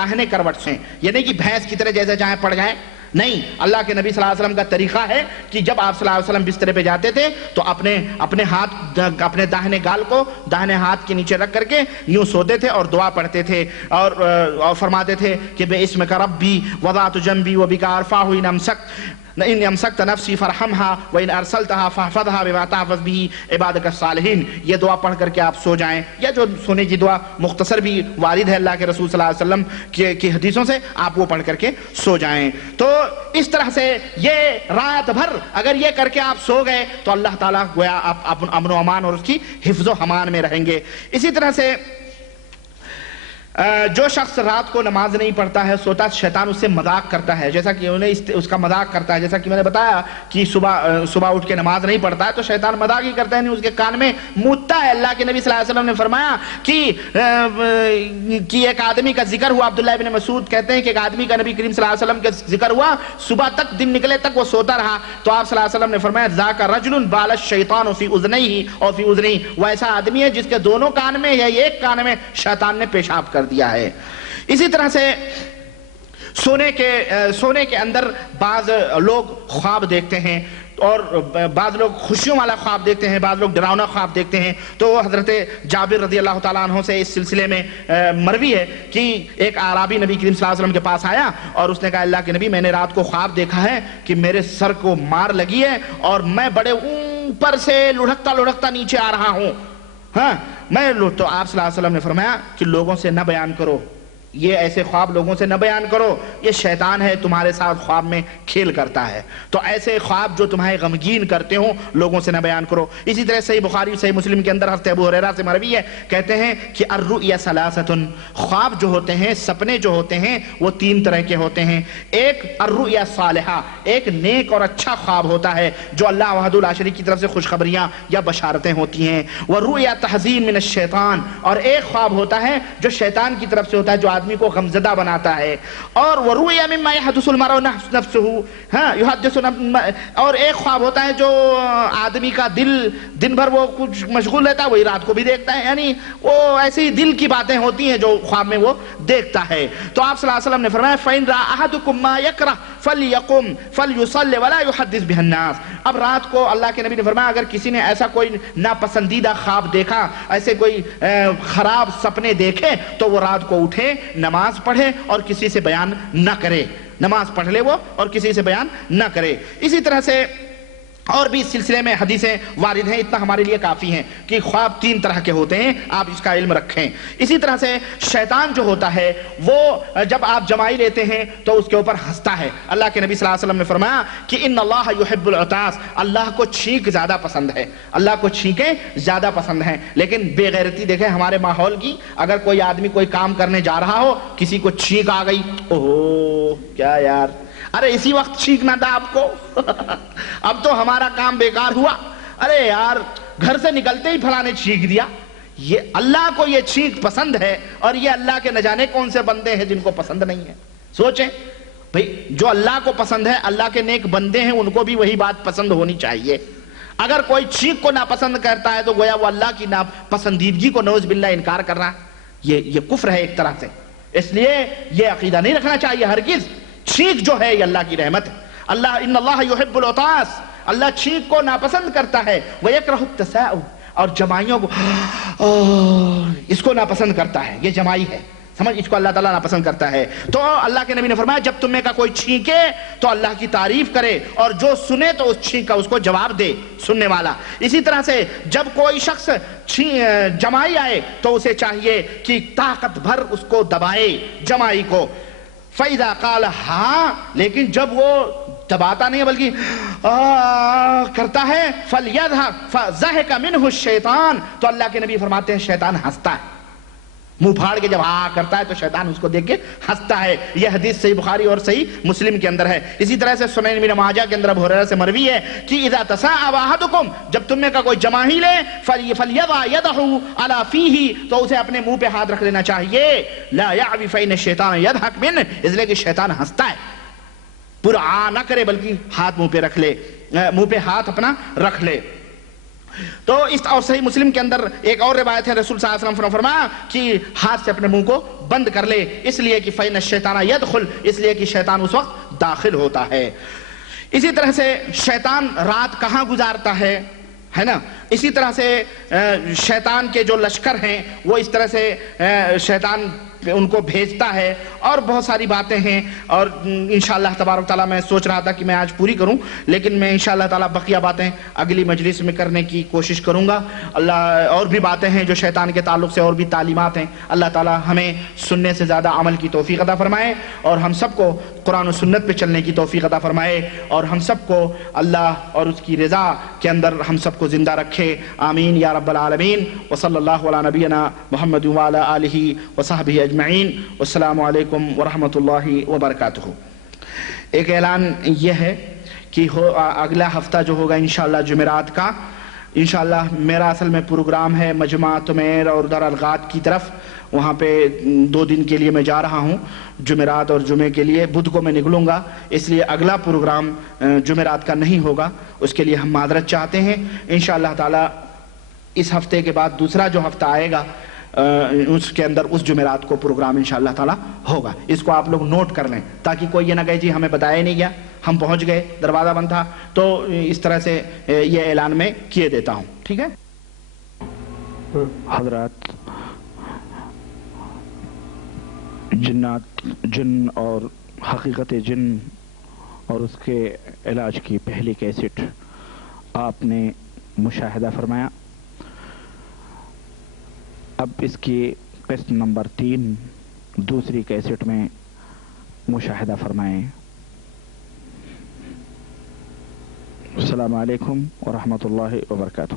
داہنے کروٹ سے، یہ نہیں کہ بھینس کی طرح جیسے چاہیں پڑ جائیں، نہیں، اللہ کے نبی صلی اللہ علیہ وسلم کا طریقہ ہے کہ جب آپ صلی اللہ علیہ وسلم بسترے پہ جاتے تھے تو اپنے ہاتھ اپنے داہنے گال کو داہنے ہاتھ کے نیچے رکھ کر کے یوں سوتے تھے اور دعا پڑھتے تھے اور فرماتے تھے کہ بے اسمک ربی وضعت جنبی وبک ارفعہ ان امسکت نفسی فرحمہا وان ارسلتہا فاحفظہا بما تحفظ بھی عبادک الصالحین. یہ دعا پڑھ کر کے آپ سو جائیں، یا جو سونے کی دعا مختصر بھی وارد ہے اللہ کے رسول صلی اللہ علیہ وسلم کی حدیثوں سے، آپ وہ پڑھ کر کے سو جائیں. تو اس طرح سے یہ رات بھر اگر یہ کر کے آپ سو گئے تو اللہ تعالیٰ گویا آپ امن و امان اور اس کی حفظ و امان میں رہیں گے. اسی طرح سے جو شخص رات کو نماز نہیں پڑھتا ہے، سوتا، شیطان اس سے مذاق کرتا ہے، جیسا کہ انہیں اس کا مذاق کرتا ہے. جیسا کہ میں نے بتایا کہ صبح اٹھ کے نماز نہیں پڑھتا ہے تو شیطان مذاق ہی کرتا ہے، نہیں اس کے کان میں مونتا ہے. اللہ کے نبی صلی اللہ علیہ وسلم نے فرمایا کہ ایک آدمی کا ذکر ہوا، عبداللہ ابن مسعود کہتے ہیں کہ ایک آدمی کا نبی کریم صلی اللہ علیہ وسلم کا ذکر ہوا، صبح تک دن نکلے تک وہ سوتا رہا، تو آپ صلی اللہ علیہ وسلم نے فرمایا ذاک رجل بال الشیطان فی اذنیہ اور فی اذنیہ، وہ ایسا آدمی ہے جس کے دونوں کان میں یا ایک کان میں شیطان نے پیشاب کر دیا ہے. اسی طرح سے سونے کے اندر بعض لوگ خواب دیکھتے ہیں اور بعض لوگ خوشیوں والا خواب دیکھتے ہیں، بعض لوگ ڈراؤنا خواب دیکھتے ہیں. تو حضرت جابر رضی اللہ تعالیٰ عنہ سے اس سلسلے میں مروی ہے کہ ایک اعرابی نبی کریم صلی اللہ علیہ وسلم کے پاس آیا اور اس نے کہا اللہ کے نبی میں نے رات کو خواب دیکھا ہے کہ میرے سر کو مار لگی ہے اور میں بڑے اوپر سے لڑھکتا نیچے آ رہا ہوں. ہاں تو آپ صلی اللہ علیہ وسلم نے فرمایا کہ لوگوں سے نہ بیان کرو، یہ ایسے خواب لوگوں سے نہ بیان کرو، یہ شیطان ہے تمہارے ساتھ خواب میں کھیل کرتا ہے. تو ایسے خواب جو تمہیں غمگین کرتے ہوں لوگوں سے نہ بیان کرو. اسی طرح صحیح بخاری صحیح مسلم کے اندر حضرت ابو ہریرہ سے مروی ہے، کہتے ہیں کہ الرؤیا ثلاثۃ، خواب جو ہوتے ہیں، سپنے جو ہوتے ہیں وہ تین طرح کے ہوتے ہیں. ایک الرؤیا صالحہ، ایک نیک اور اچھا خواب ہوتا ہے جو اللہ وحدہ لا شریک کی طرف سے خوشخبریاں یا بشارتیں ہوتی ہیں. والرؤیا تحزین من الشیطان، اور ایک خواب ہوتا ہے جو شیطان کی طرف سے ہوتا ہے جو آدمی کو غمزدہ بناتا ہے. اور وَرُؤْيَا مِمَّا يَحْدُثُ الْمَرْءُ نَفْسُهُ، ہاں يُحَدِّثُ، اور ایک خواب ہوتا ہے جو آدمی کا دن بھر وہ کچھ مشغول رہتا ہے وہی رات کو بھی دیکھتا ہے، یعنی وہ ایسی دل کی باتیں ہوتی ہیں جو خواب میں وہ دیکھتا ہے. تو آپ صلی اللہ علیہ وسلم نے فرمایا فَإِنْ رَأَ أَحَدُكُمْ مَا يَكْرَهُ فَلْيَقُمْ فَلْيُصَلِّ وَلَا يُحَدِّثْ بِهِ النَّاسَ. اب رات کو اللہ کے نبی نے فرمایا اگر کسی نے ایسا کوئی ناپسندیدہ خواب دیکھا، ایسے کوئی خراب سپنے دیکھے تو وہ رات کو اٹھے، نماز پڑھے اور کسی سے بیان نہ کرے. نماز پڑھ لے وہ اور کسی سے بیان نہ کرے. اسی طرح سے اور بھی اس سلسلے میں حدیثیں وارد ہیں، اتنا ہمارے لیے کافی ہیں کہ خواب تین طرح کے ہوتے ہیں، آپ اس کا علم رکھیں. اسی طرح سے شیطان جو ہوتا ہے وہ جب آپ جمائی لیتے ہیں تو اس کے اوپر ہنستا ہے. اللہ کے نبی صلی اللہ علیہ وسلم نے فرمایا کہ ان اللہ یحب العطاس، اللہ کو چھینک زیادہ پسند ہے، اللہ کو چھینکیں زیادہ پسند ہیں. لیکن بے غیرتی دیکھیں ہمارے ماحول کی، اگر کوئی آدمی کوئی کام کرنے جا رہا ہو، کسی کو چھینک آ گئی، اوہ کیا یار، ارے اسی وقت چھینکنا تھا آپ کو، اب تو ہمارا کام بیکار ہوا، ارے یار گھر سے نکلتے ہی پھلاں نے چھینک دیا. یہ اللہ کو یہ چھینک پسند ہے اور یہ اللہ کے نہ جانے کون سے بندے ہیں جن کو پسند نہیں ہے. سوچیں بھئی جو اللہ کو پسند ہے، اللہ کے نیک بندے ہیں، ان کو بھی وہی بات پسند ہونی چاہیے. اگر کوئی چھینک کو ناپسند کرتا ہے تو گویا وہ اللہ کی ناپسندیدگی کو نعوذ باللہ انکار کر رہا ہے. یہ کفر ہے ایک طرح سے. اس لیے یہ عقیدہ نہیں رکھنا چاہیے ہرگز. چھینک جو ہے یہ اللہ کی رحمت ہے. اللہ ان اللہ یحب العطاس، اللہ چھینک کو ناپسند کرتا ہے. وَيَكْرَهُ التَّسَاؤُلَ، اور جمائیوں کو اس کو ناپسند کرتا ہے. یہ جمائی ہے، سمجھ، اس کو اللہ تعالیٰ ناپسند کرتا ہے. تو اللہ کے نبی نے فرمایا جب تم میں کا کوئی چھینکے تو اللہ کی تعریف کرے اور جو سنے تو اس چھینک کا اس کو جواب دے سننے والا. اسی طرح سے جب کوئی شخص جمائی آئے تو اسے چاہیے کہ طاقت بھر اس کو دبائے جمائی کو. فَإِذَا قَالَ ہاں، لیکن جب وہ دباتا نہیں بلکہ کرتا ہے فَلْيَضْحَكْ فَضَحِكَ مِنْهُ الشَّيْطَانُ، تو اللہ کے نبی فرماتے ہیں شیطان ہنستا ہے. منہ پھاڑ کے جب کرتا ہے تو شیطان اس کو دیکھ کے ہنستا ہے. یہ حدیث صحیح بخاری اور صحیح مسلم کے اندر ہے. اسی طرح سے سنن ابن ماجہ کے اندر ابو ہریرہ سے مروی ہے کہ اذا تساءب احدکم، جب تم میں کا کوئی جماہی لے فلیضع یدہ علی فیہ، تو اسے اپنے منہ پہ ہاتھ رکھ لینا چاہیے. لا یعوی فإن الشیطان یضحک منہ، اس لیے کہ شیطان ہنستا ہے. پورا نہ کرے بلکہ ہاتھ منہ پہ رکھ لے، منہ پہ ہاتھ اپنا رکھ لے. تو اس اور صحیح مسلم کے اندر ایک اور روایت ہے، رسول صلی اللہ علیہ وسلم نے فرمایا کہ ہاتھ سے اپنے منہ کو بند کر لے، اس لیے کہ فَإِنَّ الشَّيْطَانَ يَدْخُلُ، اس لیے کہ شیطان اس وقت داخل ہوتا ہے۔ اسی طرح سے شیطان رات کہاں گزارتا ہے نا، اسی طرح سے شیطان کے جو لشکر ہیں وہ اس طرح سے شیطان ان کو بھیجتا ہے، اور بہت ساری باتیں ہیں، اور انشاءاللہ تبارک تعالیٰ میں سوچ رہا تھا کہ میں آج پوری کروں، لیکن میں انشاءاللہ تعالیٰ بقیہ باتیں اگلی مجلس میں کرنے کی کوشش کروں گا۔ اللہ، اور بھی باتیں ہیں جو شیطان کے تعلق سے، اور بھی تعلیمات ہیں، اللہ تعالیٰ ہمیں سننے سے زیادہ عمل کی توفیق عطا فرمائے، اور ہم سب کو قرآن و سنت پہ چلنے کی توفیق عطا فرمائے، اور ہم سب کو اللہ اور اس کی رضا کے اندر ہم سب کو زندہ رکھے، آمین یا رب العالمین۔ وصلی اللہ علی نبینا محمد وعلی آلہ وصحبہ اجمعین، والسلام علیکم ورحمۃ اللہ وبرکاتہ۔ ایک اعلان یہ ہے کہ اگلا ہفتہ جو ہوگا انشاءاللہ جمعرات کا، انشاءاللہ میرا اصل میں پروگرام ہے مجمع تمیر اور ادھر الغات کی طرف، وہاں پہ 2 دن کے لیے میں جا رہا ہوں، جمعرات اور جمعے کے لیے، بدھ کو میں نکلوں گا، اس لیے اگلا پروگرام جمعرات کا نہیں ہوگا، اس کے لیے ہم معذرت چاہتے ہیں۔ انشاءاللہ تعالی اس ہفتے کے بعد دوسرا جو ہفتہ آئے گا اس کے اندر اس جمعرات کو پروگرام انشاءاللہ تعالی ہوگا، اس کو آپ لوگ نوٹ کر لیں تاکہ کوئی یہ نہ کہے جی ہمیں بتایا ہی نہیں گیا، ہم پہنچ گئے دروازہ بند تھا، تو اس طرح سے یہ اعلان میں کیے دیتا ہوں، ٹھیک ہے؟ حضرات، جن اور حقیقت جن اور اس کے علاج کی پہلی کیسٹ آپ نے مشاہدہ فرمایا، اب اس کی قسط نمبر 3 دوسری کیسٹ میں مشاہدہ فرمائیں۔ السلام علیکم ورحمۃ اللہ وبرکاتہ۔